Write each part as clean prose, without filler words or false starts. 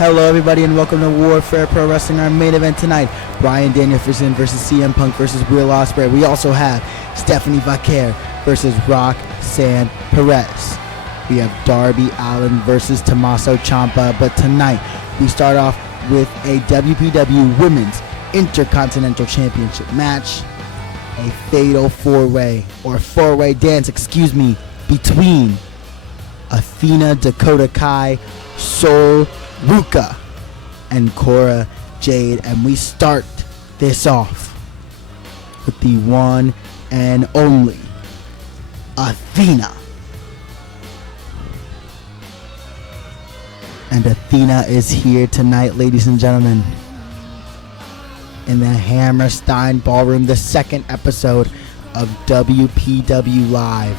Hello, everybody, and welcome to Warfare Pro Wrestling. Our main event tonight: Bryan Danielson versus CM Punk versus Will Ospreay. We also have Stephanie Vaquer versus Roxanne Perez. We have Darby Allin versus Tommaso Ciampa. But tonight, we start off with a WPW Women's Intercontinental Championship match, a fatal four-way dance, between Athena, Dakota Kai, Sol Ruca, and Cora Jade. And we start this off with the one and only Athena. And Athena is here tonight, ladies and gentlemen, in the Hammerstein Ballroom, the second episode of WPW Live.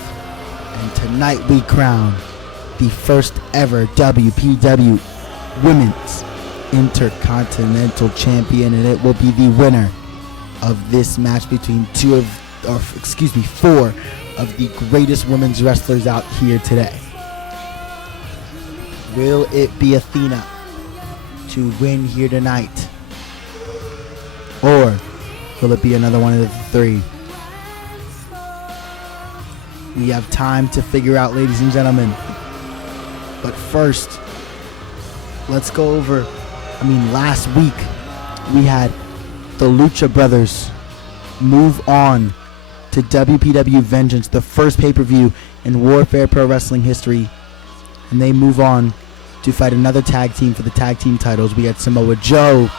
And tonight we crown the first ever WPW Women's Intercontinental Champion, and it will be the winner of this match between four of the greatest women's wrestlers out here today. Will it be Athena to win here tonight? Or will it be another one of the three? We have time to figure out, ladies and gentlemen. But first, let's go over, last week we had the Lucha Brothers move on to WPW Vengeance, the first pay-per-view in Warfare Pro Wrestling history. And they move on to fight another tag team for the tag team titles. We had Samoa Joe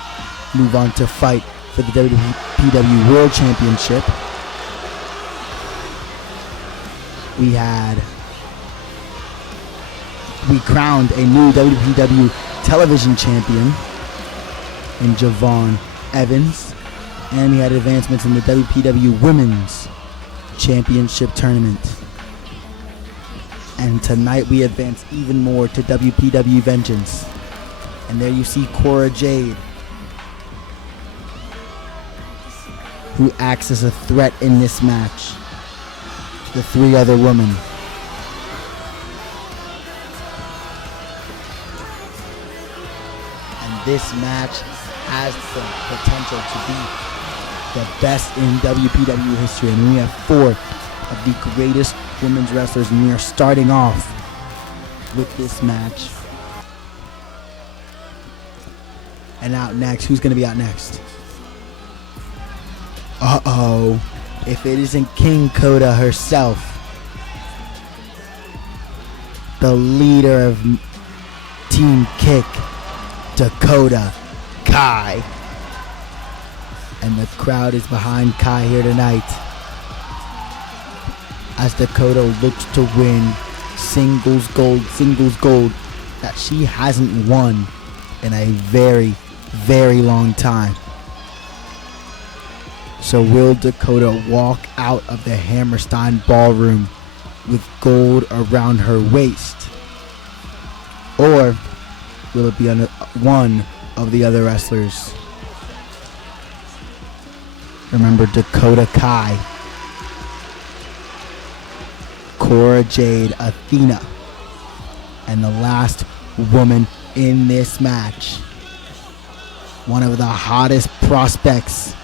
move on to fight for the WPW World Championship. We crowned a new WPW television champion in Javon Evans. And we had advancements in the WPW Women's Championship Tournament. And tonight we advance even more to WPW Vengeance. And there you see Cora Jade, who acts as a threat in this match to the three other women. And this match has the potential to be the best in WPW history. And we have four of the greatest women's wrestlers, and we are starting off with this match. And out next, who's going to be out next? If it isn't King Coda herself, the leader of Team Kick, Dakota Kai. And the crowd is behind Kai here tonight, as Dakota looks to win singles gold that she hasn't won in a very, very long time. So will Dakota walk out of the Hammerstein Ballroom with gold around her waist? Or will it be one of the other wrestlers? Remember, Dakota Kai, Cora Jade, Athena, and the last woman in this match, one of the hottest prospects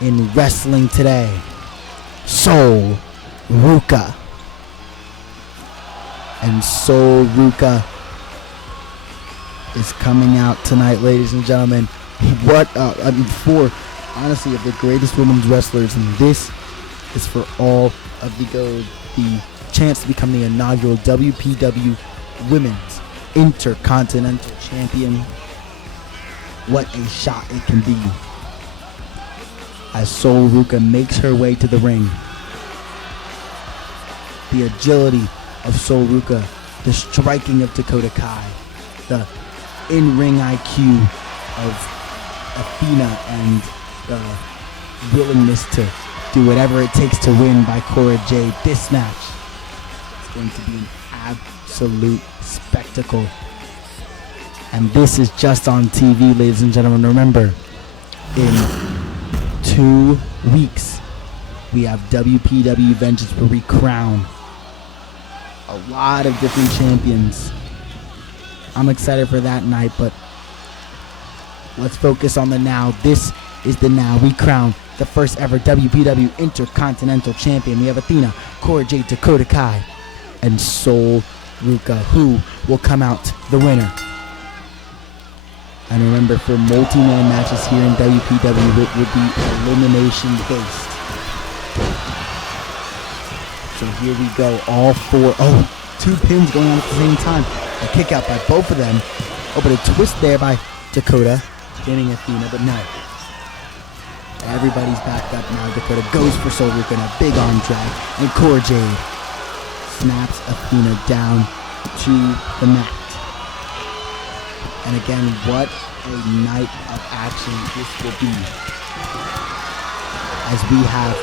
in wrestling today, Sol Ruca. And Sol Ruca is coming out tonight, ladies and gentlemen. Honestly, of the greatest women's wrestlers, and this is for all of the chance to become the inaugural WPW Women's Intercontinental Champion. What a shot it can be, as Sol Ruca makes her way to the ring. The agility of Sol Ruca, the striking of Dakota Kai, the in-ring IQ of Athena, and the willingness to do whatever it takes to win by Cora Jade. This match is going to be an absolute spectacle. And this is just on TV, ladies and gentlemen. Remember, in 2 weeks, we have WPW Vengeance, where we crown a lot of different champions. I'm excited for that night, but let's focus on the now. This is the now. We crown the first ever WPW Intercontinental Champion. We have Athena, Cora Jade, Dakota Kai, and Sol Ruca, who will come out the winner. And remember, for multi-man matches here in WPW, it would be elimination based. So here we go, all four. Oh, two pins going on at the same time. A kick out by both of them. Oh, but a twist there by Dakota, getting Athena, but no. Everybody's backed up now. Dakota goes for Sol Ruca and a big arm drag. And Cora Jade snaps Athena down to the mat. And again, what a night of action this will be. As we have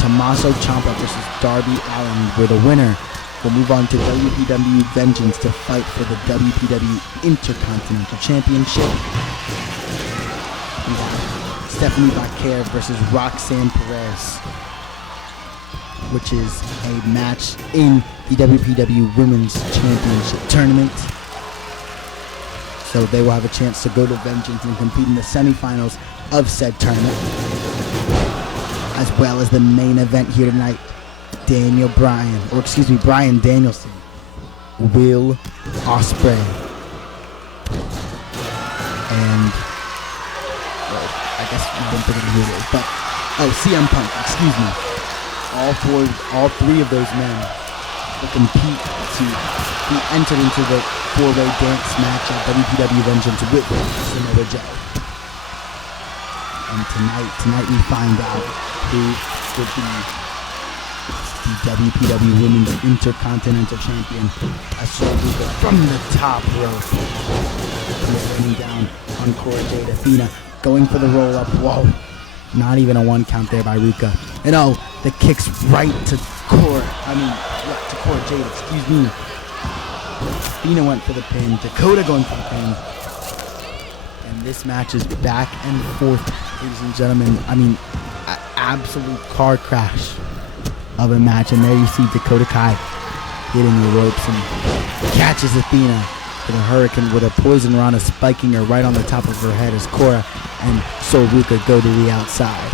Tommaso Ciampa versus Darby Allin, where the winner will move on to WPW Vengeance to fight for the WPW Intercontinental Championship. We have Stephanie Vaquer versus Roxanne Perez, which is a match in the WPW Women's Championship Tournament. So they will have a chance to go to Vengeance and compete in the semifinals of said tournament. As well as the main event here tonight, Bryan Danielson, Will Ospreay, and I guess we didn't forget who it is, but CM Punk, all three of those men will compete to be entered into the four-way dance match at WPW Vengeance with Samoa Joe. And tonight we find out who will be the WPW Women's Intercontinental Champion, as Sol Ruca from the top rope. He's coming down on Cora Jade. Athena going for the roll-up. Whoa. Not even a one count there by Ruca. And the kicks right to Cora Jade, excuse me. Athena went for the pin. Dakota going for the pin. And this match is back and forth, ladies and gentlemen. An absolute car crash of a match. And there you see Dakota Kai hitting the ropes and catches Athena with a hurricane with a poison rana spiking her right on the top of her head as Cora and Sol Ruca go to the outside.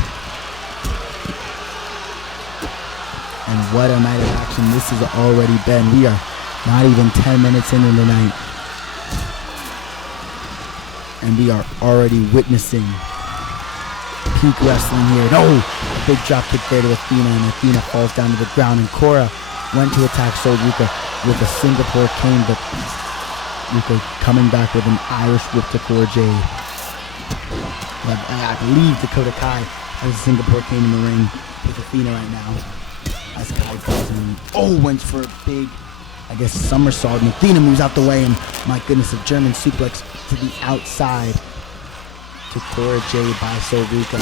And what a night of action this has already been. We are not even 10 minutes into the night, and we are already witnessing peak wrestling here. A big drop kick there to Athena, and Athena falls down to the ground, and Cora went to attack Sol Ruca with a Singapore cane, but Ruca coming back with an Irish whip to Cora Jade. But I believe Dakota Kai has a Singapore cane in the ring with Athena right now. As Kai falls in, went for a big, somersault, and Athena moves out the way, and my goodness, a German suplex to the outside to Cora Jade by Sol Ruca.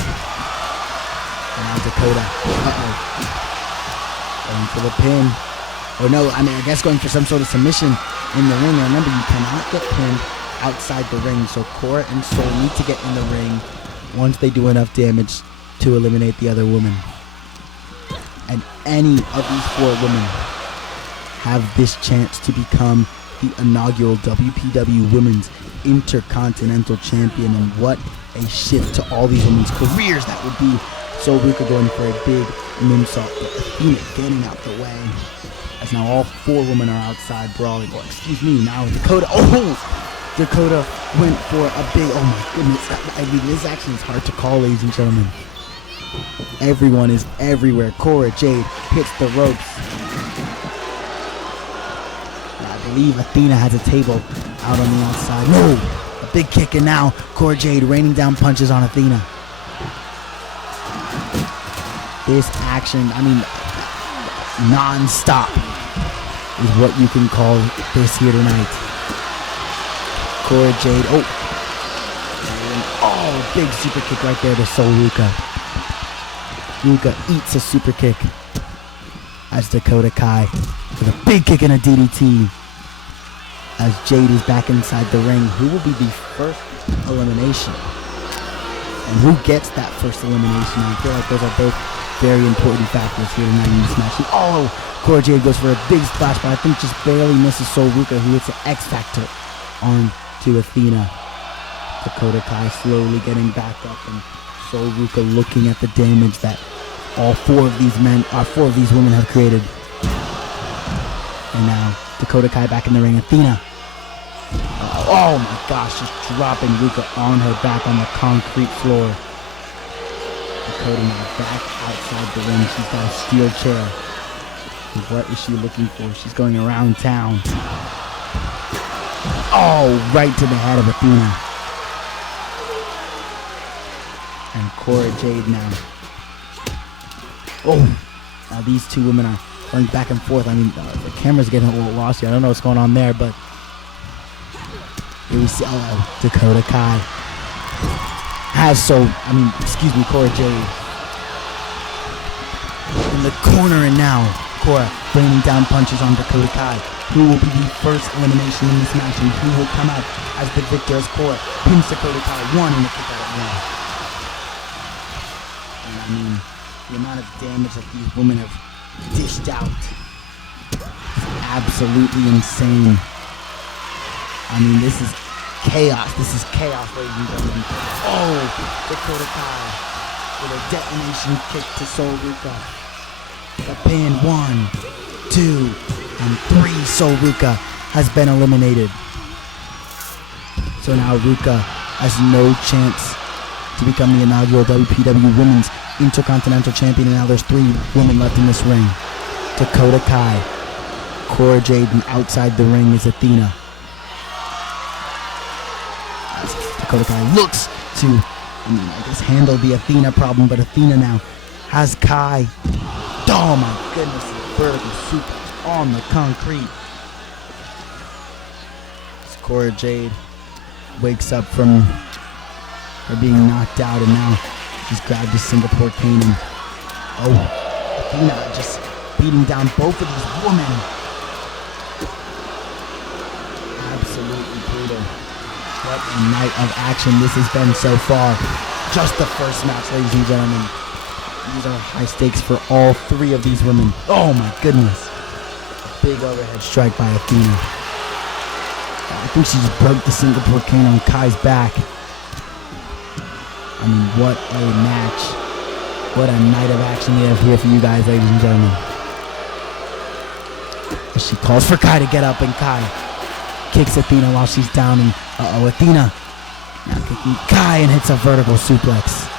And now Dakota, going for the pin. Going for some sort of submission in the ring. Remember, you cannot get pinned outside the ring, so Cora and Sol need to get in the ring once they do enough damage to eliminate the other woman. And any of these four women have this chance to become the inaugural WPW Women's Intercontinental Champion. And what a shift to all these women's careers that would be. Sol Ruca going for a big moonsault, but Athena getting out the way. As now all four women are outside brawling. Now Dakota. Dakota went for a big, my goodness. This action is hard to call, ladies and gentlemen. Everyone is everywhere. Cora Jade hits the ropes. I believe Athena has a table out on the outside. A big kick, and now Cora Jade raining down punches on Athena. This action, non-stop is what you can call this here tonight. Cora Jade, big super kick right there to Sol Ruca. Ruca eats a super kick as Dakota Kai with a big kick and a DDT. As Jade is back inside the ring, who will be the first elimination? And who gets that first elimination? I feel like those are both very important factors here tonight in this match. Cora Jade goes for a big splash, but I think just barely misses Sol Ruca, who hits an X Factor on to Athena. Dakota Kai slowly getting back up, and Sol Ruca looking at the damage that all four of these women have created. And now Dakota Kai back in the ring. Athena. Oh my gosh, just dropping Ruca on her back on the concrete floor. Dakota now back outside the ring. She's got a steel chair. And what is she looking for? She's going around town. Oh, right to the head of Athena. And Cora Jade now. Oh, now these two women are going back and forth. I mean, the camera's getting a little lost here. I don't know what's going on there, but here we see, Dakota Kai Cora Jade in the corner, and now Cora raining down punches on Dakota Kai. Who will be the first elimination in this match, and who will come out as the victor as Cora pins Dakota Kai 1 in the kick out of 1. And I mean, the amount of damage that these women have dished out is absolutely insane. I mean, this is chaos. This is chaos, ladies and gentlemen. Oh, Dakota Kai with a detonation kick to Sol Ruca. The pin, 1, 2, and 3. Sol Ruca has been eliminated. So now Ruca has no chance to become the inaugural WPW Women's Intercontinental Champion, and now there's 3 women left in this ring. Dakota Kai, Cora Jade, and outside the ring is Athena. Dakota Kai looks to, handle the Athena problem, but Athena now has Kai. Oh my goodness, vertical super on the concrete. As Cora Jade wakes up from her being knocked out, and now she's grabbed a Singapore cane, and Athena just beating down both of these women. Absolutely brutal. What a night of action this has been so far. Just the first match, ladies and gentlemen. These are high stakes for all 3 of these women. Oh my goodness. A big overhead strike by Athena. I think she just broke the Singapore cane on Kai's back. I mean, what a match. What a night of action we have here for you guys, ladies and gentlemen. As she calls for Kai to get up, and Kai kicks Athena while she's down, and Athena now kicking Kai and hits a vertical suplex.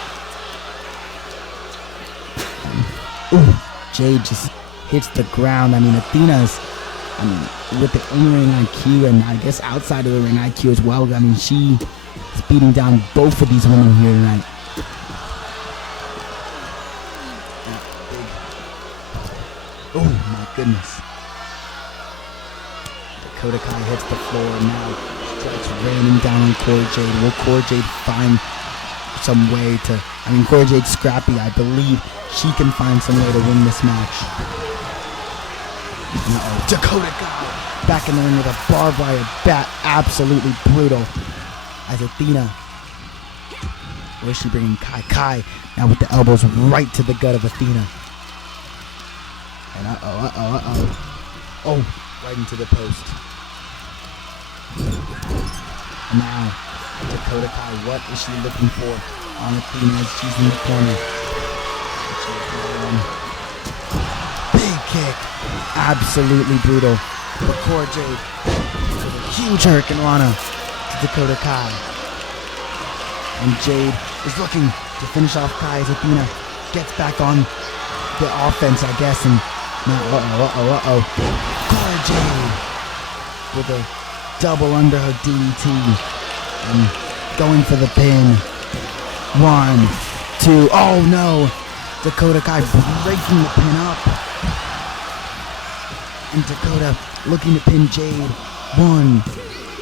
Jade just hits the ground. I mean, Athena's, with the in-ring IQ, and I guess outside of the ring IQ as well. I mean, she is beating down both of these women here tonight. Oh my goodness. Dakota Kai hits the floor, and now strikes raining down on Cora Jade. Will Cora Jade find some way to, Cora Jade's scrappy. I believe she can find some way to win this match. Dakota Kai back in the ring with a barbed wire bat. Absolutely brutal. As Athena, where's she bringing Kai? Kai now with the elbows right to the gut of Athena. And oh, right into the post. And now Dakota Kai, what is she looking for on Athena as she's in the corner? Big kick. Absolutely brutal. But Cora Jade with a huge hurricanrana to Dakota Kai. And Jade is looking to finish off Kai as Athena gets back on the offense, I guess. And now, Cora Jade with a double underhook DDT. And going for the pin. 1, 2, oh no! Dakota Kai breaking the pin up. And Dakota looking to pin Jade. 1,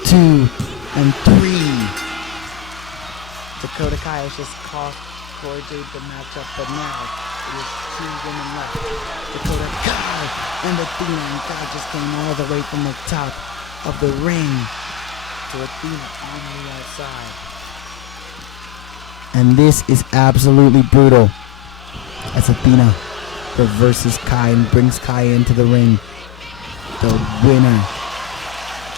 2, and 3. Dakota Kai has just cost Cora Jade the matchup, but now it is 2 women left. Dakota Kai and Athena, and Kai just came all the way from the top of the ring to Athena on the outside. And this is absolutely brutal as Athena reverses Kai and brings Kai into the ring. The winner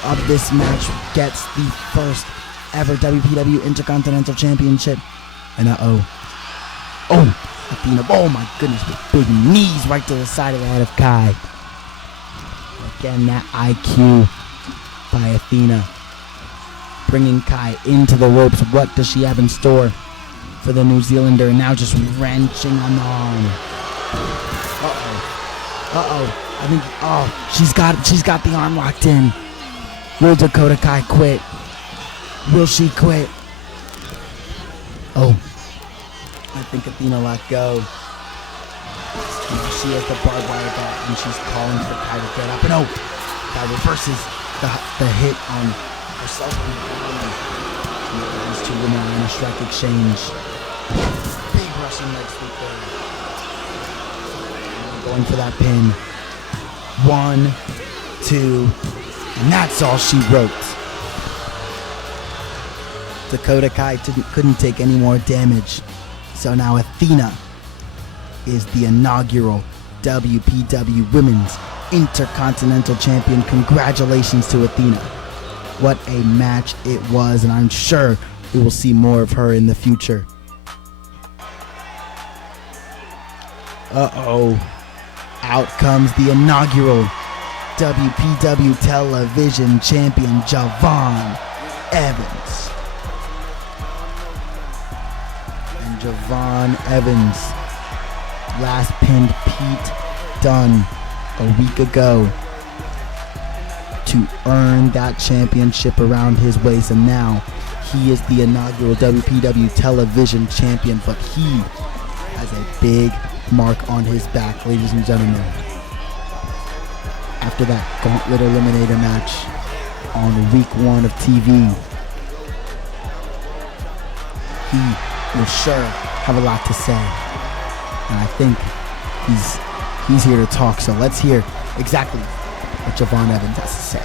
of this match gets the first ever WPW Intercontinental Championship. And Athena, oh my goodness, with big knees right to the side of the head of Kai. Again, that IQ by Athena, bringing Kai into the ropes. What does she have in store for the New Zealander? And now just wrenching on the arm. I think, she's got the arm locked in. Will Dakota Kai quit? Will she quit? I think Athena let go. Now she has the barbed wire bat and she's calling for Kai to get up. And Kai reverses the hit on herself on the ground. These two women are in a strike exchange. Big Russian leg sweep there. Going for that pin. 1, 2, and that's all she wrote. Dakota Kai couldn't take any more damage. So now Athena is the inaugural WPW Women's Intercontinental Champion. Congratulations to Athena. What a match it was, and I'm sure we will see more of her in the future. Out comes the inaugural WPW Television Champion, Javon Evans. And Javon Evans last pinned Pete Dunne a week ago to earn that championship around his waist, and now he is the inaugural WPW Television Champion, but he has a big mark on his back, ladies and gentlemen. After that Gauntlet Eliminator match on week 1 of TV, he will sure have a lot to say, and I think he's here to talk. So let's hear exactly what Javon Evans has to say.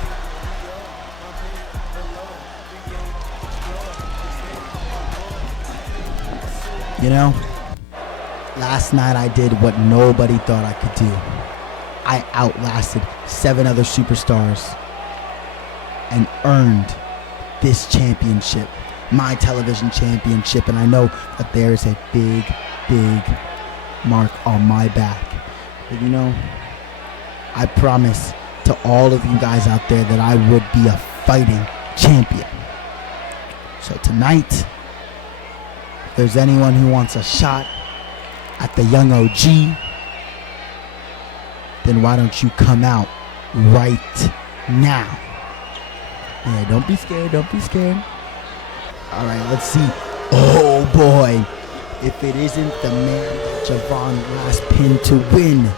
You know, last night I did what nobody thought I could do. I outlasted 7 other superstars and earned this championship, my television championship, and I know that there is a big, big mark on my back. But you know, I promise to all of you guys out there that I would be a fighting champion. So tonight, if there's anyone who wants a shot at the young OG, then why don't you come out right now? Yeah, don't be scared, don't be scared. All right, let's see. Oh boy, if it isn't the man that Javon last pinned to win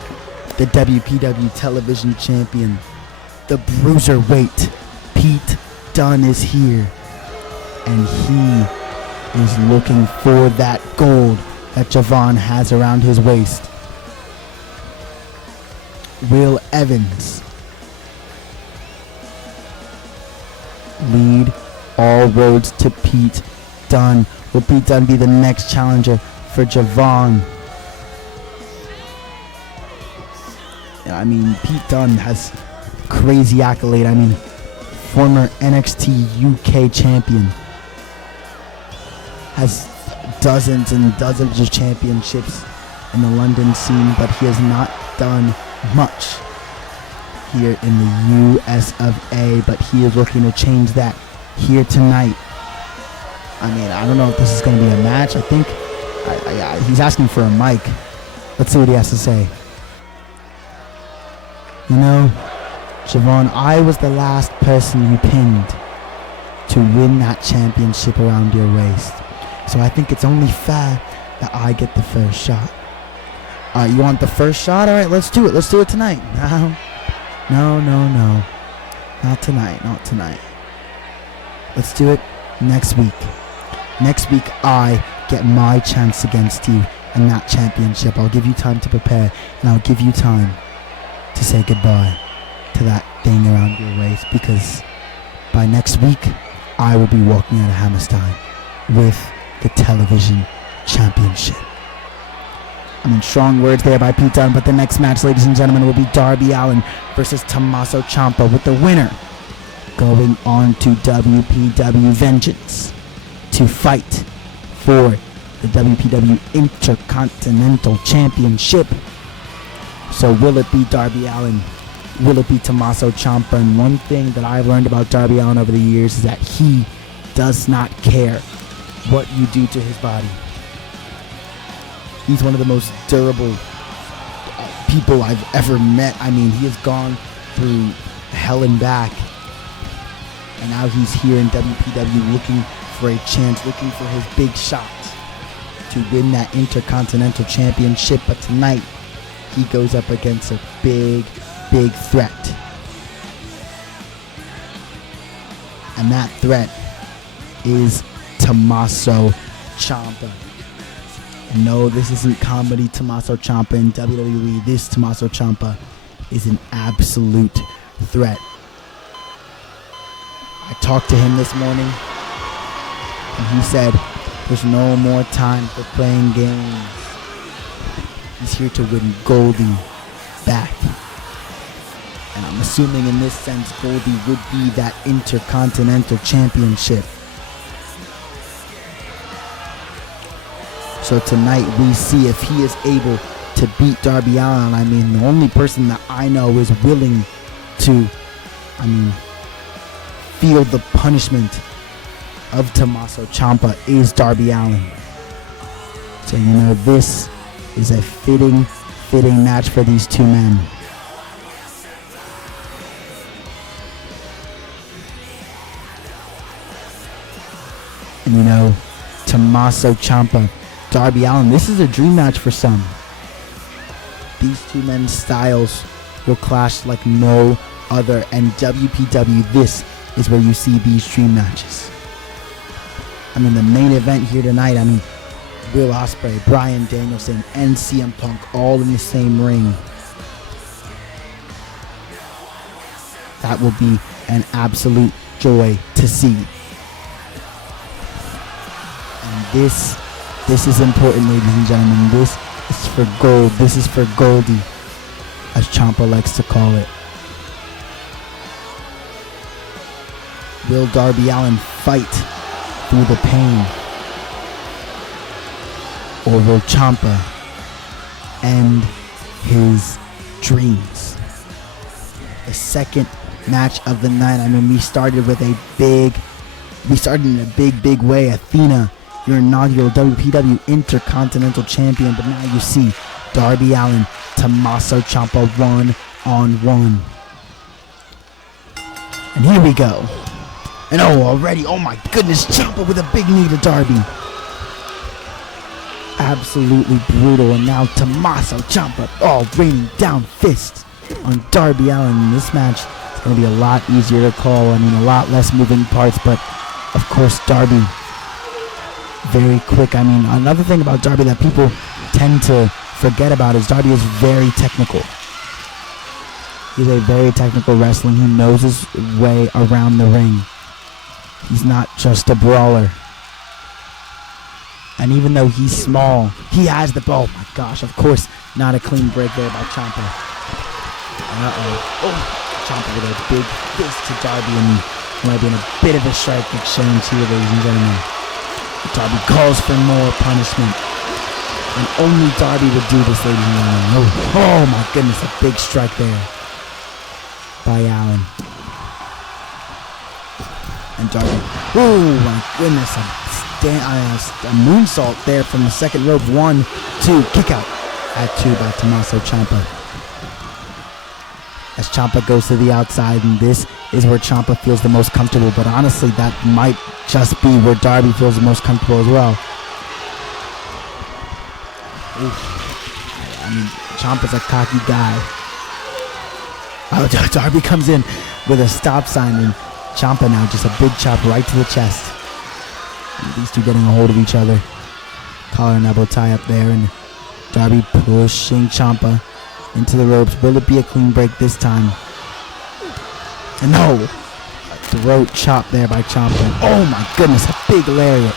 the WPW Television Champion, the Bruiserweight Pete Dunne is here, and he is looking for that gold that Javon has around his waist. Will Evans lead all roads to Pete Dunne? Will Pete Dunne be the next challenger for Javon? I mean, Pete Dunne has crazy accolade. I mean, former NXT UK champion, has dozens and dozens of championships in the London scene, but he has not done much here in the US of A, but he is looking to change that here tonight. I mean, I don't know if this is going to be a match. I think he's asking for a mic. Let's see what he has to say. You know, Javon, I was the last person you pinned to win that championship around your waist. So I think it's only fair that I get the first shot. You want the first shot? All right, let's do it. Let's do it tonight. No. Not tonight. Let's do it next week. Next week, I get my chance against you in that championship. I'll give you time to prepare, and I'll give you time to say goodbye to that thing around your waist, because by next week, I will be walking out of Hammerstein with the television championship. I mean, strong words there by Pete Dunne, but the next match, ladies and gentlemen, will be Darby Allin versus Tommaso Ciampa, with the winner going on to WPW Vengeance to fight for the WPW Intercontinental Championship. So will it be Darby Allin? Will it be Tommaso Ciampa? And one thing that I've learned about Darby Allin over the years is that he does not care what you do to his body. He's one of the most durable people I've ever met. I mean, he has gone through hell and back, and now he's here in WPW looking for a chance, looking for his big shot to win that Intercontinental Championship. But tonight, he goes up against a big threat. And that threat is Tommaso Ciampa. And no, this isn't comedy Tommaso Ciampa in WWE. This Tommaso Ciampa is an absolute threat. I talked to him this morning, and he said there's no more time for playing games. He's here to win Goldie back. And I'm assuming in this sense, Goldie would be that Intercontinental Championship. So tonight we see if he is able to beat Darby Allin. I mean, the only person that I know is willing to, feel the punishment of Tommaso Ciampa is Darby Allin. So, this is a fitting match for these two men. And Tommaso Ciampa, Darby Allin, this is a dream match for some. These two men's styles will clash like no other, and WPW, this is where you see these dream matches. The main event here tonight, Will Ospreay, Bryan Danielson, and CM Punk all in the same ring. That will be an absolute joy to see. And this is important, ladies and gentlemen. This is for gold. This is for Goldie, as Ciampa likes to call it. Will Darby Allin fight through the pain? Or will Ciampa end his dreams? The second match of the night. We started in a big way. Athena, your inaugural WPW Intercontinental Champion, but now you see Darby Allin, Tommaso Ciampa 1-on-1. And here we go. And already, oh my goodness, Ciampa with a big knee to Darby. Absolutely brutal. And now Tommaso Ciampa, raining down fists on Darby Allin. This match is going to be a lot easier to call. A lot less moving parts, but of course Darby, very quick. Another thing about Darby that people tend to forget about is Darby is very technical. He's a very technical wrestler. He knows his way around the ring. He's not just a brawler. And even though he's small, he has the ball. Oh my gosh, of course, not a clean break there by Ciampa. Ciampa with a big fist to Darby, and he might be in a bit of a strike exchange here, ladies and gentlemen. Darby calls for more punishment. And only Darby would do this, ladies and gentlemen. Oh my goodness, a big strike there by Allin. And Darby, oh my goodness, a moonsault there from the second rope. 1, 2, kick out at 2 by Tommaso Ciampa. As Ciampa goes to the outside, and this is where Ciampa feels the most comfortable, but honestly that might just be where Darby feels the most comfortable as well. Ciampa's a cocky guy. Darby comes in with a stop sign, and Ciampa now just a big chop right to the chest. And these two getting a hold of each other. Collar and elbow tie up there, and Darby pushing Ciampa into the ropes. Will it be a clean break this time? And no! A throat chop there by Ciampa. Oh my goodness, a big lariat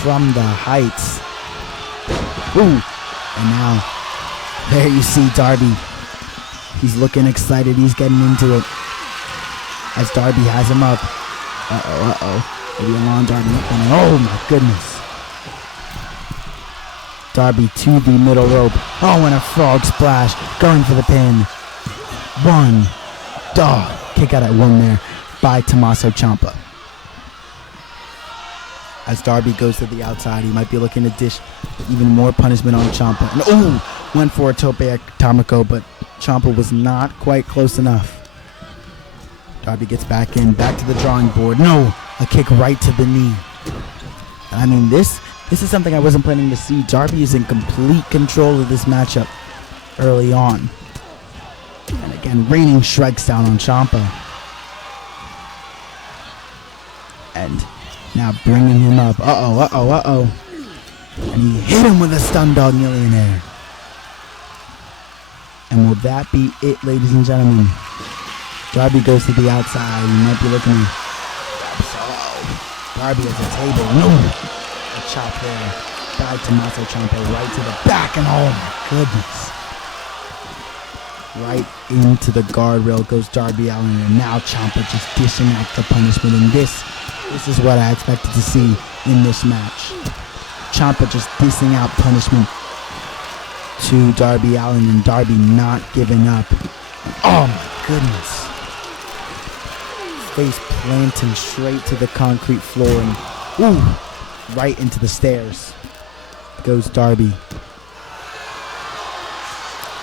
from the heights. Ooh! And now, there you see Darby. He's looking excited. He's getting into it. as Darby has him up. Maybe Alon Darby. Oh my goodness. Darby to the middle rope. Oh, and a frog splash. Going for the pin. One. Kick out at one there by Tommaso Ciampa. As Darby goes to the outside, he might be looking to dish even more punishment on Ciampa. And went for a tope atomico, but Ciampa was not quite close enough. Darby gets back in, back to the drawing board. No, a kick right to the knee. I mean, this is something I wasn't planning to see. Darby is in complete control of this matchup early on. And again, raining strikes down on Ciampa. And now bringing him up. And he hit him with a stun dog millionaire. And will that be it, ladies and gentlemen? Darby goes to the outside. He might be looking. Darby at the table. No! A chop there by Tommaso Ciampa right to the back. And oh my goodness. Right into the guardrail goes Darby Allin. And now Ciampa just dishing out the punishment. And this is what I expected to see in this match. Ciampa just dishing out punishment to Darby Allin, and Darby not giving up. Oh my goodness. Face planting straight to the concrete floor, and right into the stairs goes Darby.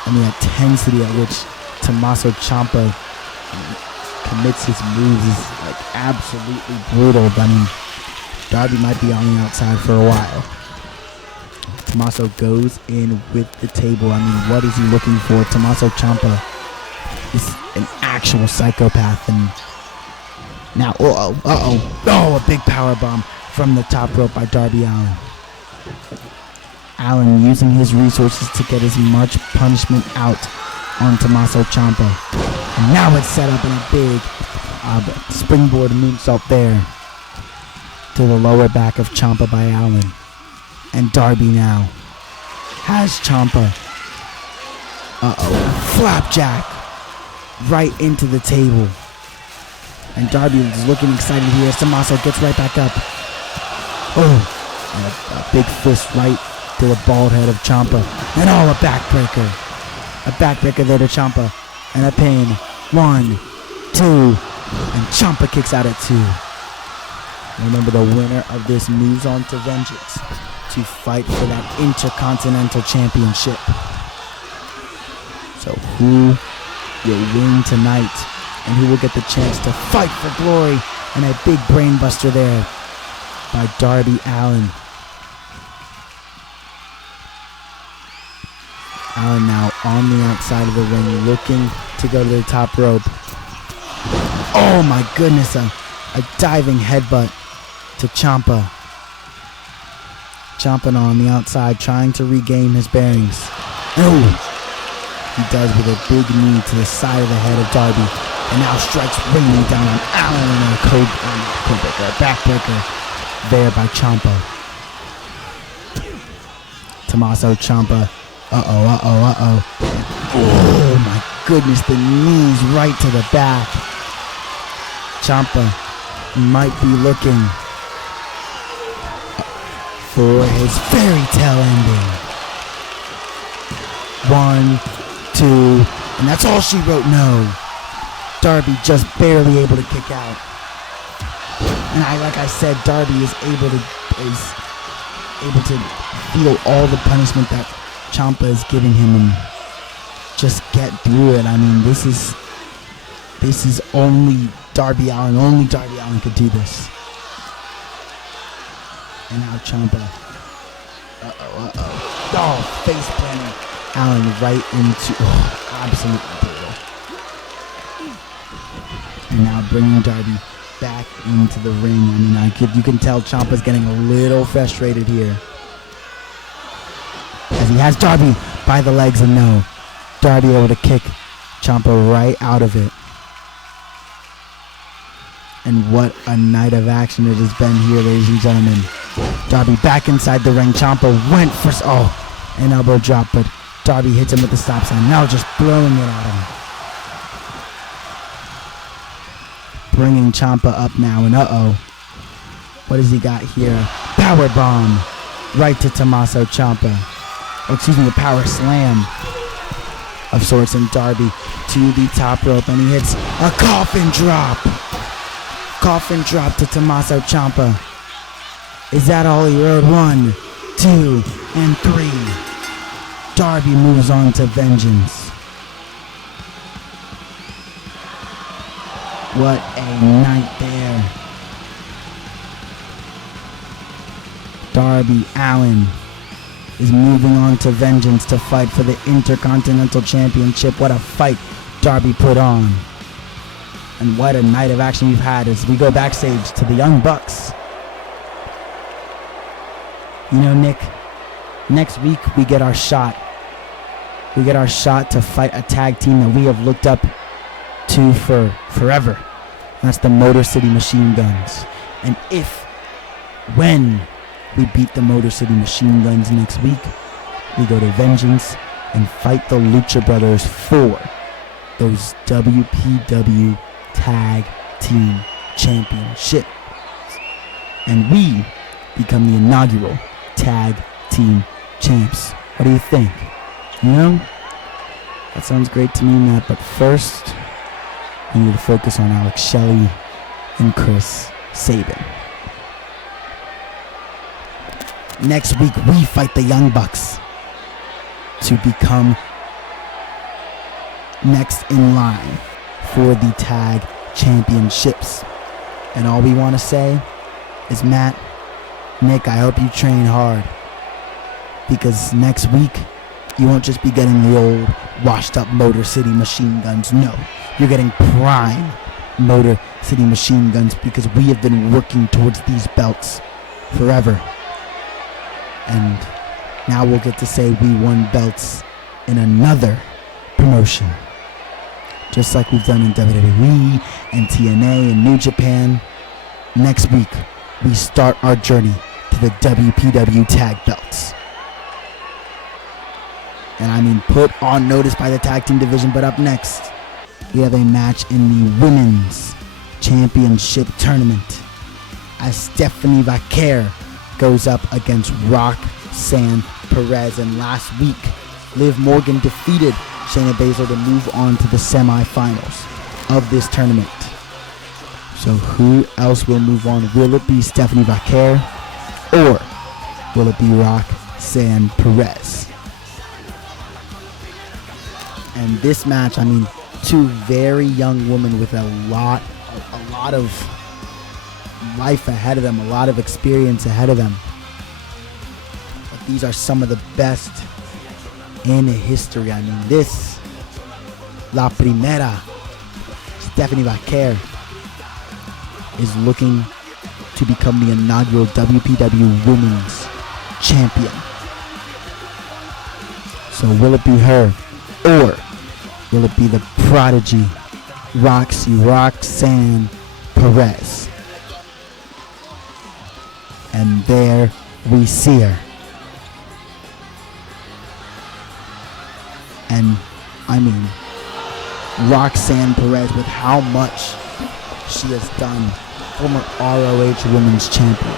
And the intensity at which Tommaso Ciampa commits his moves is like absolutely brutal. I mean, Darby might be on the outside for a while. Tommaso goes in with the table. I mean, what is he looking for? Tommaso Ciampa is an actual psychopath. And now, a big power bomb from the top rope by Darby Allin. Allin using his resources to get as much punishment out on Tommaso Ciampa. And now it's set up in a big springboard moonsault there to the lower back of Ciampa by Allin. And Darby now has Ciampa. Flapjack right into the table. And Darby is looking excited here. Tommaso gets right back up. And a big fist right to the bald head of Ciampa. And a backbreaker. A backbreaker there to Ciampa. And a pin. 1, 2. And Ciampa kicks out at 2. Remember, the winner of this moves on to Vengeance to fight for that Intercontinental Championship. So who will win tonight? And who will get the chance to fight for glory? And a big brainbuster there by Darby Allin. Allin now on the outside of the ring, looking to go to the top rope. Oh my goodness, a diving headbutt to Ciampa. Ciampa on the outside, trying to regain his bearings. He does with a big knee to the side of the head of Darby. And now strikes raining down on Allin, and a backbreaker there by Ciampa. Tommaso Ciampa. Oh my goodness, the knees right to the back. Ciampa might be looking for his fairy tale ending. 1, 2, and that's all she wrote. No. Darby just barely able to kick out. And like I said, Darby is able to feel all the punishment that Ciampa is giving him and just get through it. I mean, this is only Darby Allin. Only Darby Allin could do this. And now Ciampa. Face planting Allin right into absolutely brutal. And now bringing Darby back into the ring. I mean, you can tell Ciampa's getting a little frustrated here, as he has Darby by the legs, and no, Darby able to kick Ciampa right out of it. And what a night of action it has been here, ladies and gentlemen. Darby back inside the ring. Ciampa went for an elbow drop, but Darby hits him with the stop sign. Now just throwing it at him. bringing Ciampa up now. And what does he got here? Power bomb right to Tommaso Ciampa. Oh, excuse me, a power slam of sorts, and Darby to the top rope, and he hits a coffin drop. Coffin drop to Tommaso Ciampa. Is that all he rode? 1, 2, and 3. Darby moves on to vengeance. What a night there. Darby Allin is moving on to vengeance to fight for the Intercontinental Championship. What a fight Darby put on. And what a night of action we've had as we go backstage to the Young Bucks. You know, Nick, next week we get our shot. We get our shot to fight a tag team that we have looked up to for forever. That's the Motor City Machine Guns. And when we beat the Motor City Machine Guns next week, we go to Vengeance and fight the Lucha Brothers for those WPW Tag Team Championships. And we become the inaugural Tag Team Champs. What do you think? You know? That sounds great to me, Matt, but first, we need to focus on Alex Shelley and Chris Sabin. Next week, we fight the Young Bucks to become next in line for the Tag Championships. And all we want to say is, Matt, Nick, I hope you train hard, because next week, you won't just be getting the old washed up Motor City Machine Guns. No, you're getting prime Motor City Machine Guns, because we have been working towards these belts forever. And now we'll get to say we won belts in another promotion. Just like we've done in WWE and TNA and New Japan. Next week, we start our journey to the WPW Tag Belts. And I mean, put on notice by the tag team division. But up next, we have a match in the Women's Championship Tournament, as Stephanie Vaquer goes up against Roxanne Perez. And last week, Liv Morgan defeated Shayna Baszler to move on to the semifinals of this tournament. So who else will move on? Will it be Stephanie Vaquer, or will it be Roxanne Perez? And this match, I mean, two very young women with a lot of life ahead of them, a lot of experience ahead of them. But these are some of the best in history. I mean, this La Primera, Stephanie Vaquer, is looking to become the inaugural WPW Women's Champion. So will it be her, or will it be the prodigy Roxanne Perez? And there we see her. And I mean, Roxanne Perez, with how much she has done, former ROH Women's Champion,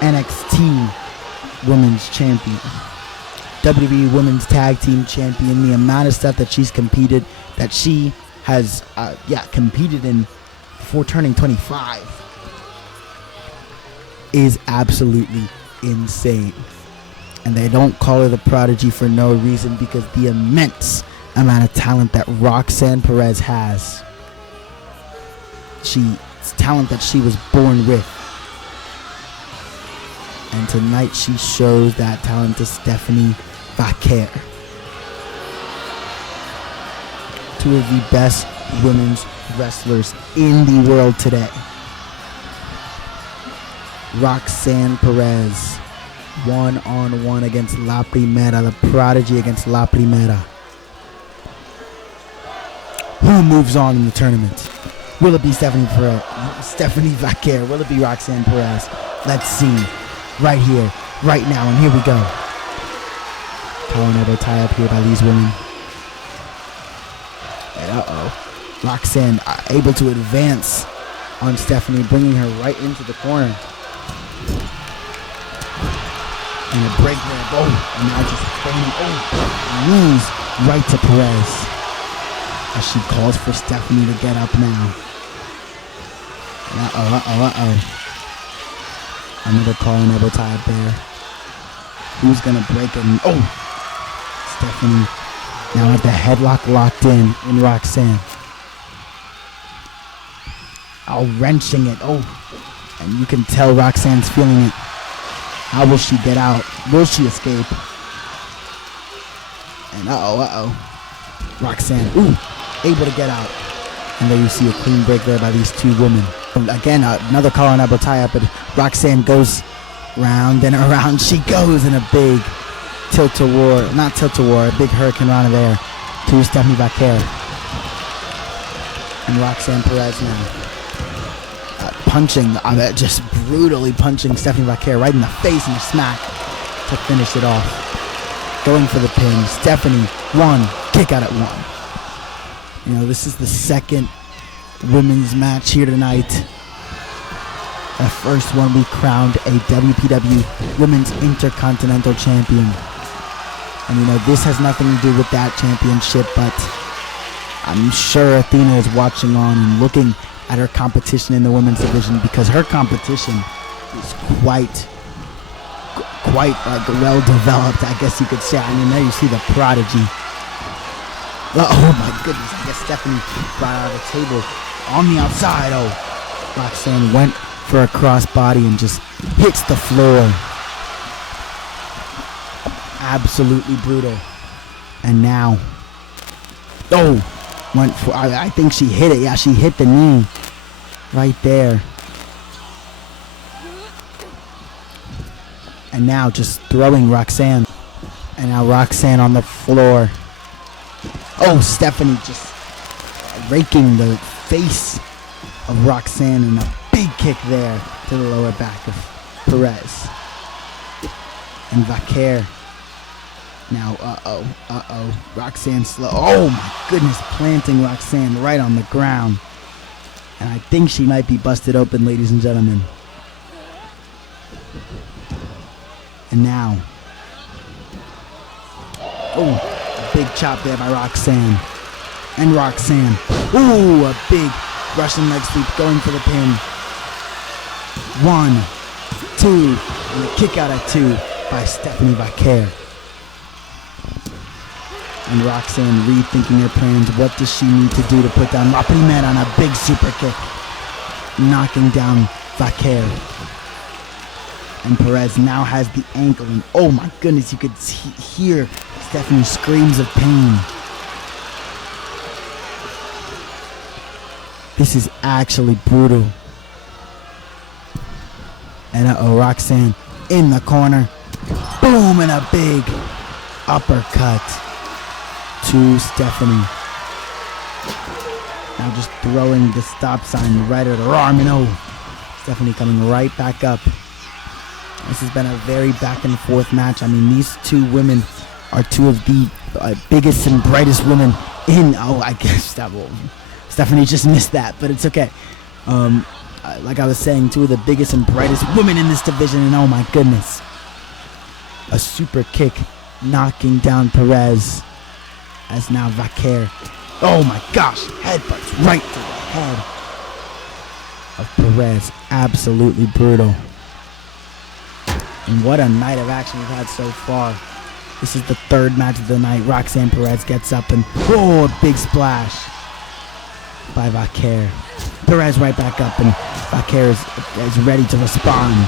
NXT Women's Champion, WWE Women's Tag Team Champion, the amount of stuff that she's competed, that she has competed in before turning 25, is absolutely insane. And they don't call her the prodigy for no reason, because the immense amount of talent that Roxanne Perez has, it's talent that she was born with. And tonight she shows that talent to Stephanie Vaquer. Two of the best women's wrestlers in the world today. Roxanne Perez, one-on-one against La Primera, the prodigy against La Primera. Who moves on in the tournament? Will it be Stephanie Vaquer? Will it be Roxanne Perez? Let's see. Right here, right now, and here we go. Collar and elbow tie up here by these women. And Roxanne able to advance on Stephanie, bringing her right into the corner. And a break there. Oh, and now just feigning. Oh, knees right to Perez. As she calls for Stephanie to get up now. Another calling elbow tie up there. Who's gonna break it? Oh, Stephanie now with the headlock locked in Roxanne. Oh, wrenching it. Oh, and you can tell Roxanne's feeling it. How will she get out? Will she escape? And Roxanne, able to get out. And there you see a clean break there by these two women. Again, another collar and elbow tie up, but Roxanne goes round and around. She goes in a big a big hurricane rana there to Stephanie Vaquer. And Roxanne Perez now punching, just brutally punching Stephanie Vaquer right in the face and a smack to finish it off. Going for the pin. Stephanie, one, kick out at one. You know, this is the second women's match here tonight. The first one we crowned a WPW Women's Intercontinental Champion. And you know, this has nothing to do with that championship, but I'm sure Athena is watching on and looking at her competition in the women's division, because her competition is quite well developed, I guess you could say. I mean, there you see the prodigy. Oh my goodness, I guess Stephanie brought out of the table on the outside. Oh, Roxanne went for a crossbody and just hits the floor. Absolutely brutal. And now, went for, I think she hit it. Yeah, she hit the knee right there. And now just throwing Roxanne. And now Roxanne on the floor. Oh, Stephanie just raking the face of Roxanne and a big kick there to the lower back of Perez. And Vaquer. Now, Roxanne slow. Oh my goodness, planting Roxanne right on the ground. And I think she might be busted open, ladies and gentlemen. And now, a big chop there by Roxanne. And Roxanne, a big Russian leg sweep going for the pin. 1, 2, and a kick out at 2 by Stephanie Vaquer. And Roxanne rethinking her plans. What does she need to do to put down La Primera on a big super kick, knocking down Vaquer. And Perez now has the ankle, and oh my goodness, you could hear Stephanie's screams of pain. This is actually brutal. And Roxanne in the corner. Boom, and a big uppercut to Stephanie. Now just throwing the stop sign right at her arm, and Stephanie coming right back up. This has been a very back and forth match. I mean, these two women are two of the biggest and brightest women in, I guess that will, Stephanie just missed that, but it's okay. Like I was saying, two of the biggest and brightest women in this division, and oh my goodness. A super kick knocking down Perez, as now Vaquer, oh my gosh, headbutts right to the head of Perez. Absolutely brutal. And what a night of action we've had so far. This is the third match of the night. Roxanne Perez gets up and a big splash by Vaquer. Perez right back up, and Vaquer is ready to respond.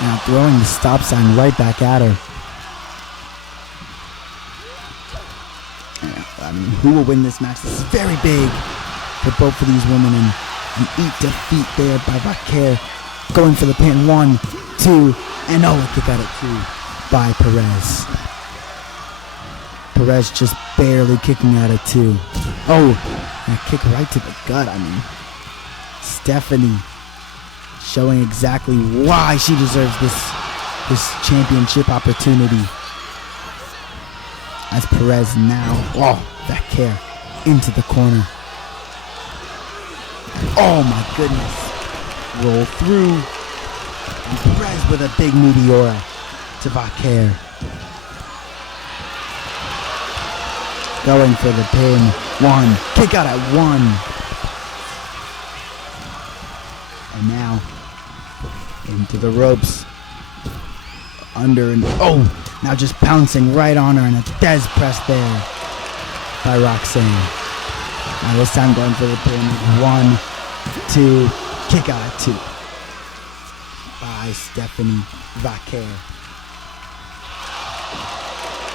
Now throwing the stop sign right back at her. I mean, who will win this match? This is very big for both of these women, and an eat defeat there by Vaquer. Going for the pin. 1, 2, and a kick out at 2 by Perez. Perez just barely kicking out at 2. And a kick right to the gut. I mean, Stephanie showing exactly why she deserves this championship opportunity. as Perez now, Vacquer into the corner. Oh my goodness. Roll through. And Perez with a big meteora to Vacquer. Going for the pin. 1. Kick out at 1. And now into the ropes. Under and now just pouncing right on her, and a Des press there by Roxanne. Now this time going for the pin. 1, 2, kick out at 2 by Stephanie Vacquer.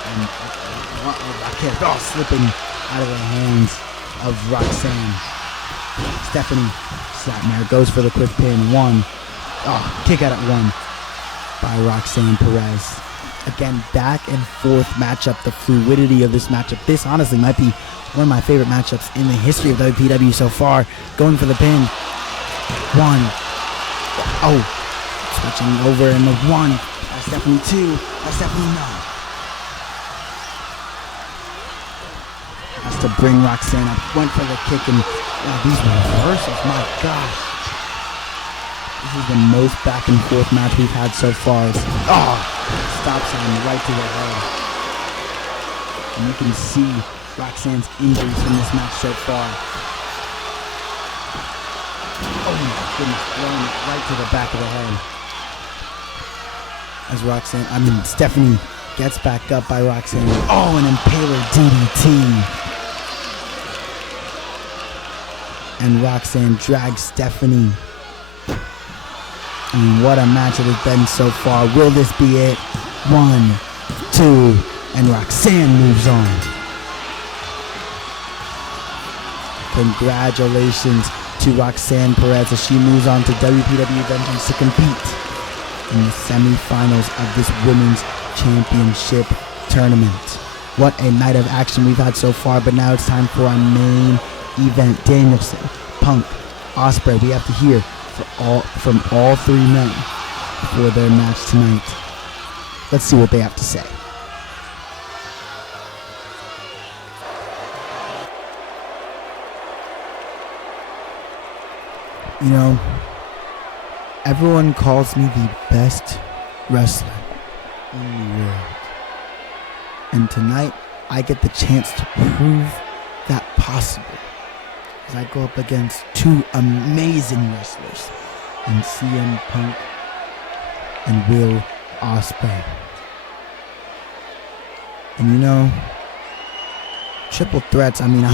And Vacquer slipping out of the hands of Roxanne. Stephanie Slapmare goes for the quick pin. 1, kick out at 1 by Roxanne Perez. Again, back and forth matchup, the fluidity of this matchup. This honestly might be one of my favorite matchups in the history of WPW so far. Going for the pin. 1. Switching over in the 1. That's Stephanie 2. That's Stephanie no. Has to bring Roxanne up. Went for the kick and these reversals, my gosh. This is the most back and forth match we've had so far. Stop sign right to the head. And you can see Roxanne's injuries from this match so far. Oh my goodness, thrown right to the back of the head. As Stephanie gets back up by Roxanne. An Impaler DDT. And Roxanne drags Stephanie. I mean, what a match it has been so far. Will this be it? 1, 2, and Roxanne moves on. Congratulations to Roxanne Perez as she moves on to WPW Vengeance to compete in the semifinals of this Women's Championship Tournament. What a night of action we've had so far, but now it's time for our main event. Danielson, Punk, Ospreay. We have to hear from all 3 men for their match tonight. Let's see what they have to say. You know, everyone calls me the best wrestler in the world. And tonight, I get the chance to prove that possible as I go up against 2 amazing wrestlers in CM Punk and Will Ospreay. And you know, triple threats, I mean,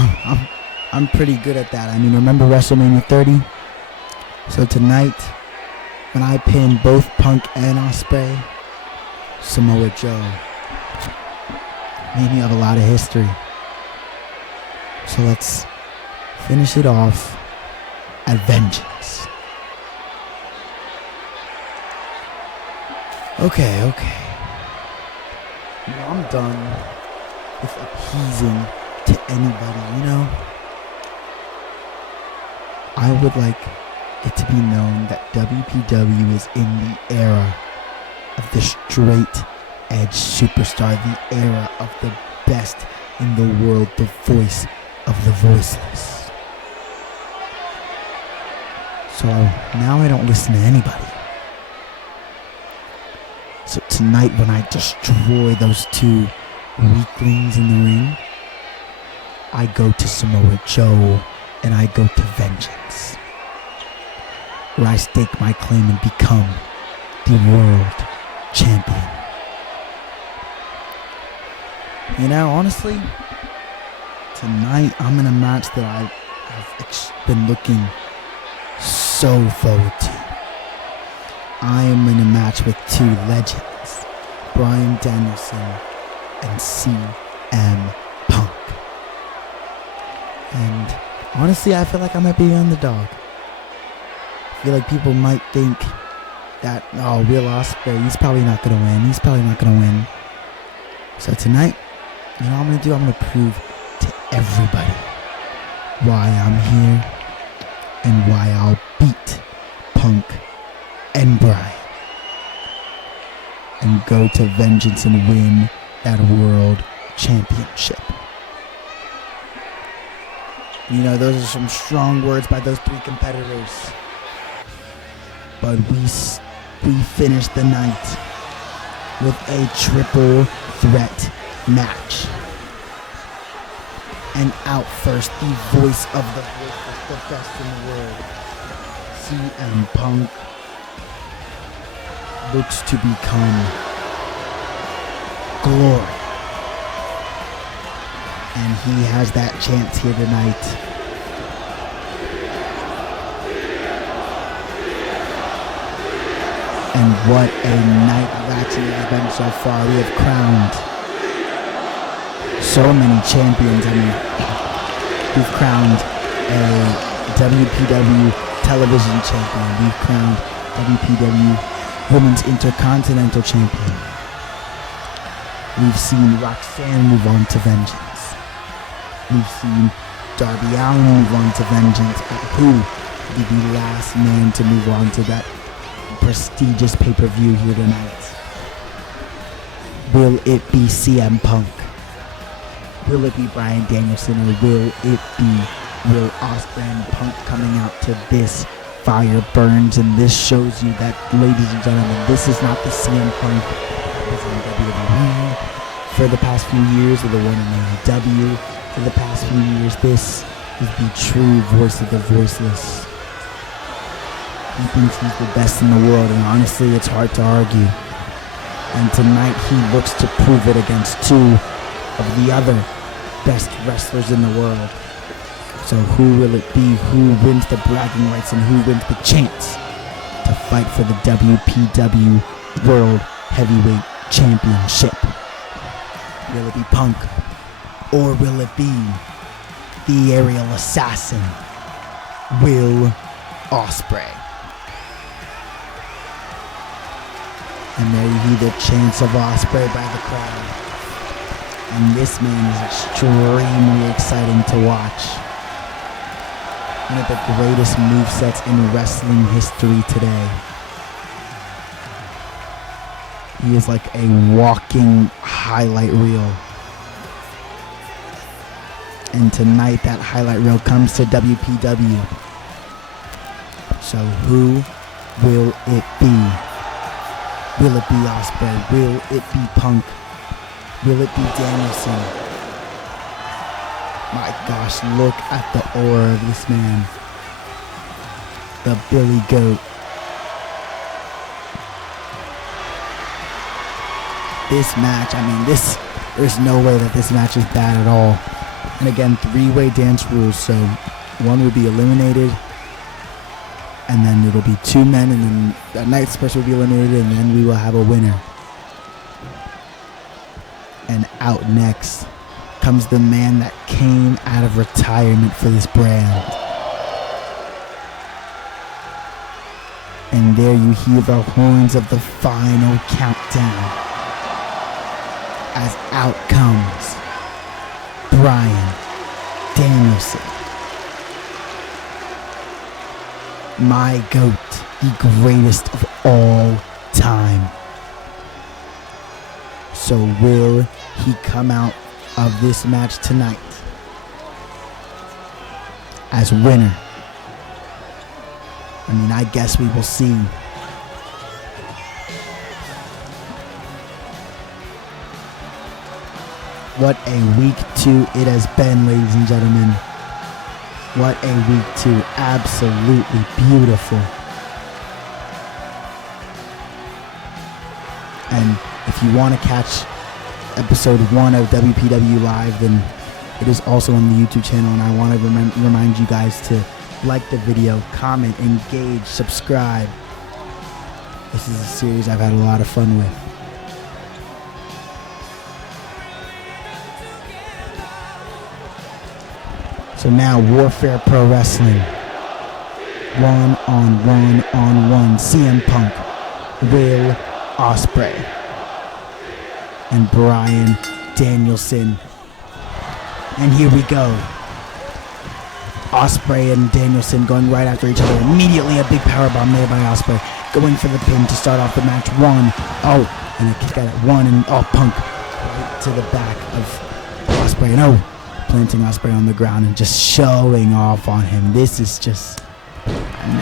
I'm pretty good at that. I mean, remember WrestleMania 30? So tonight, when I pin both Punk and Ospreay, Samoa Joe made me have a lot of history. So let's finish it off at Vengeance. Okay. You know, I'm done with appeasing to anybody, you know? I would like it to be known that WPW is in the era of the straight edge superstar, the era of the best in the world, the voice of the voiceless. So now I don't listen to anybody. So tonight when I destroy those 2 weaklings in the ring, I go to Samoa Joe and I go to Vengeance, where I stake my claim and become the world champion. You know, honestly, tonight I'm in a match that I've been looking so forward to. I am in a match with 2 legends, Bryan Danielson and CM Punk. And honestly, I feel like I might be the underdog. I feel like people might think that, Will Ospreay, he's probably not going to win. So tonight, you know what I'm going to do? I'm going to prove to everybody why I'm here and why I'll beat Punk and Bryan and go to Vengeance and win that world championship. You know, those are some strong words by those three competitors. But we finished the night with a triple threat match. And out first, the voice of the voiceless, the best in the world, CM Punk, looks to become glory. And he has that chance here tonight. And what a night of action it has been so far. We have crowned so many champions. I mean, we've crowned a WPW television champion. We've crowned WPW Women's Intercontinental Champion. We've seen Roxanne move on to Vengeance. We've seen Darby Allin move on to Vengeance. Who will be the last man to move on to that prestigious pay-per-view here tonight? Will it be CM Punk? Will it be Bryan Danielson? Or will it be Will Ospreay and Punk coming out to this fire burns? And this shows you that, ladies and gentlemen, this is not the CM Punk that was in WWE for the past few years, or the one in AEW for the past few years. This is the true voice of the voiceless. He thinks he's the best in the world, and honestly, it's hard to argue. And tonight, he looks to prove it against two of the other best wrestlers in the world. So who will it be? Who wins the bragging rights, and who wins the chance to fight for the WPW World Heavyweight Championship? Will it be Punk? Or will it be the aerial assassin, Will Ospreay? And there you hear the chants of Ospreay by the crowd. And this man is extremely exciting to watch. One of the greatest movesets in wrestling history today. He is like a walking highlight reel. And tonight that highlight reel comes to WPW. So who will it be? Will it be Ospreay? Will it be Punk? Will it be Danielson? My gosh, look at the aura of this man. The Billy Goat. This match, there's no way that this match is bad at all. And again, three-way dance rules, so one will be eliminated, and then it'll be two men, and then the next person will be eliminated, and then we will have a winner. And out next comes the man that came out of retirement for this brand. And there you hear the horns of the final countdown. As out comes Bryan Danielson. My GOAT, the greatest of all time. So will he come out of this match tonight as winner? I guess we will see. What a week 2 it has been, ladies and gentlemen. What a week 2. Absolutely beautiful. And if you want to catch episode 1 of WPW Live, then it is also on the YouTube channel. And I want to remind you guys to like the video, comment, engage, subscribe. This is a series I've had a lot of fun with. So now, Warfare Pro Wrestling. 1-on-1-on-1. CM Punk, Will Ospreay, and Bryan Danielson. And here we go. Ospreay and Danielson going right after each other. Immediately a big powerbomb made by Ospreay. Going for the pin to start off the match. 1. Oh, and a kick out at 1. And Punk right to the back of Ospreay. No, planting Ospreay on the ground and just showing off on him. This is just,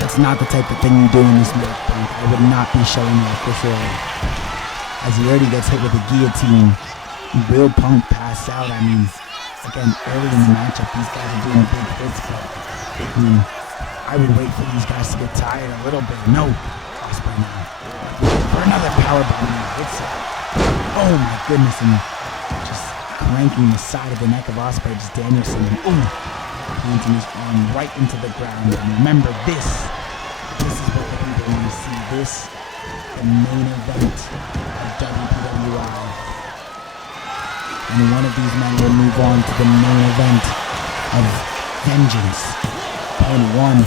that's not the type of thing you do in this match, Punk. I would not be showing off for sure. As he already gets hit with a guillotine, will Punk pass out? I mean, again, early in the matchup, these guys are doing big hits, but I mean, I would wait for these guys to get tired a little bit. No, Ospreay now. For another powerbomb, and he hits it. Oh my goodness, and just cranking the side of the neck of Ospreay, just Danielson, and planting his arm right into the ground. And remember this is what the people want to see. This, the main event of WPWI. And one of these men will move on to the main event of Vengeance. Pin 1,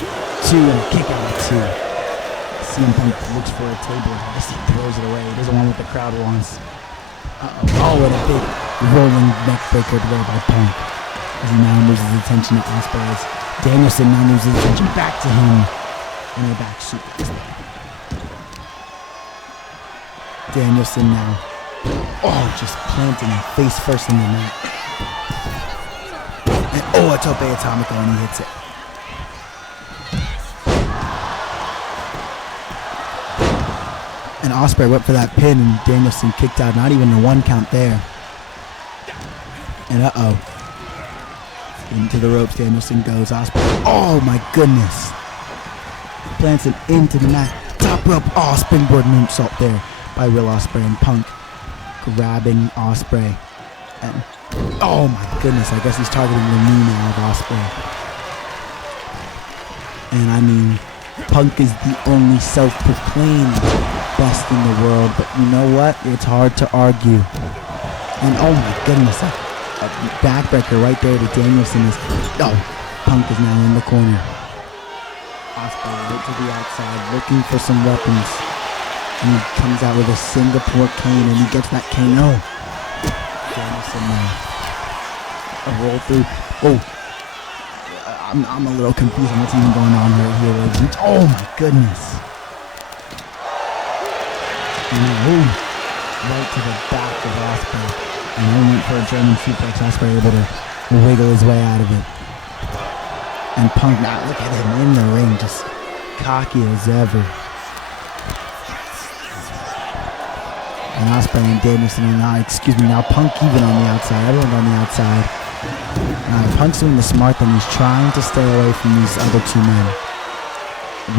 2, and a kick out of 2. CM Punk looks for a table. I guess he throws it away. He doesn't want what the crowd wants. Oh, and a big rolling neck breaker there by Punk. As he now moves his attention to Ospreay. Danielson now moves his attention back to him. And a back super. Danielson now. Oh, just planting him face first in the mat. And a tope atomico, and he hits it. And Ospreay went for that pin, and Danielson kicked out. Not even a 1 count there. And into the ropes, Danielson goes. Ospreay. Oh my goodness. Plants it into the mat. Top rope. Oh, springboard moonsault there by Will Ospreay, and Punk grabbing Ospreay. And oh my goodness, I guess he's targeting the knee now of Ospreay. And I mean, Punk is the only self-proclaimed best in the world, but you know what? It's hard to argue. And oh my goodness, a backbreaker right there to Danielson is, Punk is now in the corner. Ospreay right to the outside, looking for some weapons. And he comes out with a Singapore cane, and he gets that KO. Danielson a roll through. I'm a little confused on what's even going on right here, ladies and gentlemen. Oh my goodness. And right to the back of Ospreay. And he went for a German suplex. Ospreay able to wiggle his way out of it. And Punk, now look at him in the ring, just cocky as ever. And Ospreay and Danielson are now Punk even on the outside. Everyone's on the outside. Punk's doing the smart thing. He's trying to stay away from these other 2 men.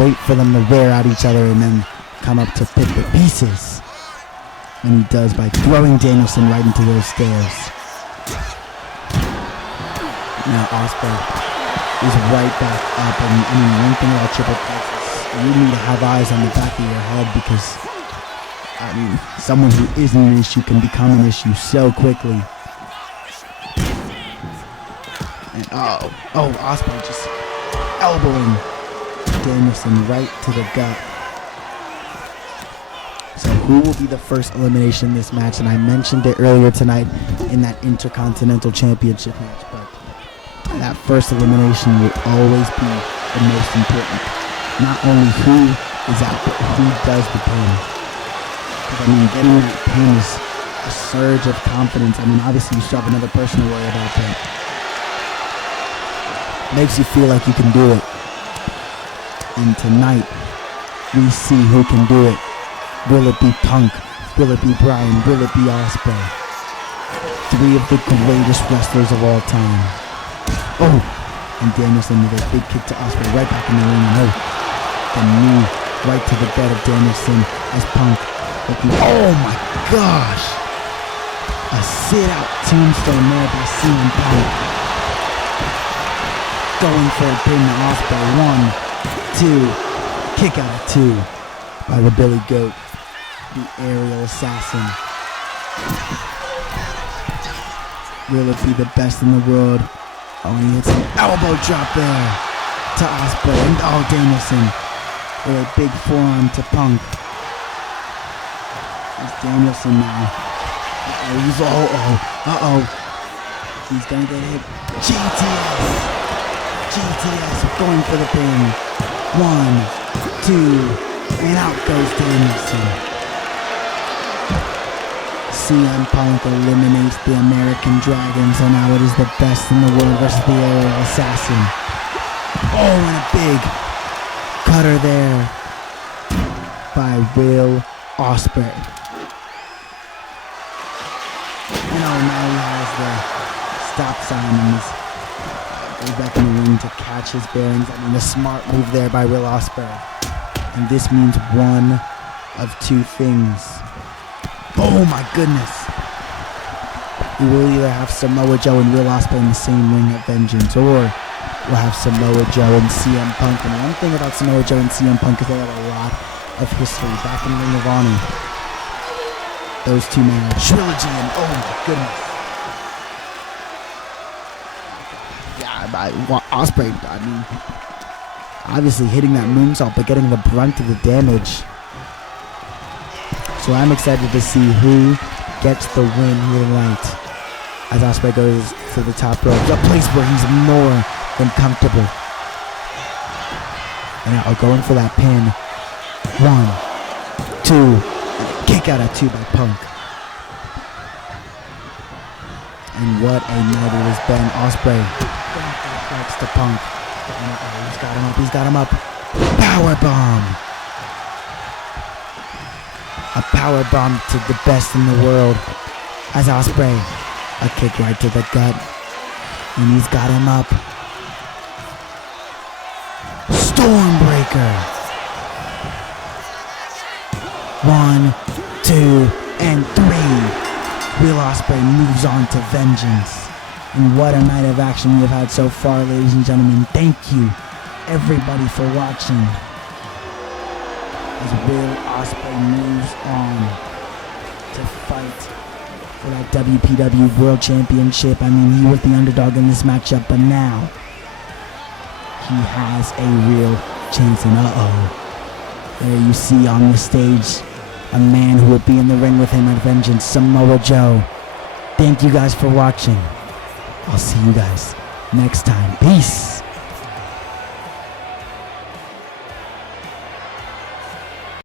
Wait for them to wear out each other and then come up to pick the pieces. And he does by throwing Danielson right into those stairs. Now Ospreay is right back up. And I mean, one thing about triple threats is you need to have eyes on the back of your head, because I mean, someone who isn't an issue can become an issue so quickly. And Ospreay just elbowing Danielson right to the gut. So who will be the first elimination in this match? And I mentioned it earlier tonight in that Intercontinental Championship match, but that first elimination will always be the most important. Not only who is out, but who does the pin. I mean, getting that pin is a surge of confidence. I mean, obviously you still have another person to worry about, but makes you feel like you can do it. And tonight, we see who can do it. Will it be Punk? Will it be Bryan? Will it be Ospreay? 3 of the greatest wrestlers of all time. And Danielson with a big kick to Ospreay right back in the ring. And the knee right to the bed of Danielson as Punk. Oh my gosh! A sit-out tombstone there by CM Punk. Going for a pin to Ospreay. 1, 2. Kick out of 2 by the Billy Goat, the aerial assassin. Will it be the best in the world? He hits an elbow drop there to Ospreay. And Danielson with a big forearm to Punk. It's Danielson now. He's gonna get hit. GTS going for the pin. 1, 2, and out goes Danielson. CM Punk eliminates the American Dragon, so now it is the best in the world versus the Aerial Assassin. Oh, and a big cutter there by Will Ospreay. And now he has the stop sign and he's goes back in the ring to catch his bearings. I mean, a smart move there by Will Ospreay. And this means one of two things. Oh my goodness. We will either have Samoa Joe and Will Ospreay in the same ring at Vengeance, or we'll have Samoa Joe and CM Punk. And one thing about Samoa Joe and CM Punk is they have a lot of history back in Ring of Honor. Those two men are trilogy, and oh my goodness. Ospreay, I mean, obviously hitting that moonsault, but getting the brunt of the damage. So I'm excited to see who gets the win here tonight as Ospreay goes to the top rope, a place where he's more than comfortable. And now going for that pin. 1, 2, kick out at 2 by Punk. And what a night it has been. Ospreay next to Punk. He's got him up. Power bomb. A power bomb to the best in the world. As Ospreay, a kick right to the gut. And he's got him up. Stormbreaker. 1, 2, and 3. Will Ospreay moves on to Vengeance. And what a night of action we have had so far, ladies and gentlemen. Thank you, everybody, for watching. As Will Ospreay moves on to fight for that WPW World Championship. I mean, he was the underdog in this matchup, but now he has a real chance. And there you see on the stage a man who will be in the ring with him at Vengeance, Samoa Joe. Thank you guys for watching. I'll see you guys next time. Peace.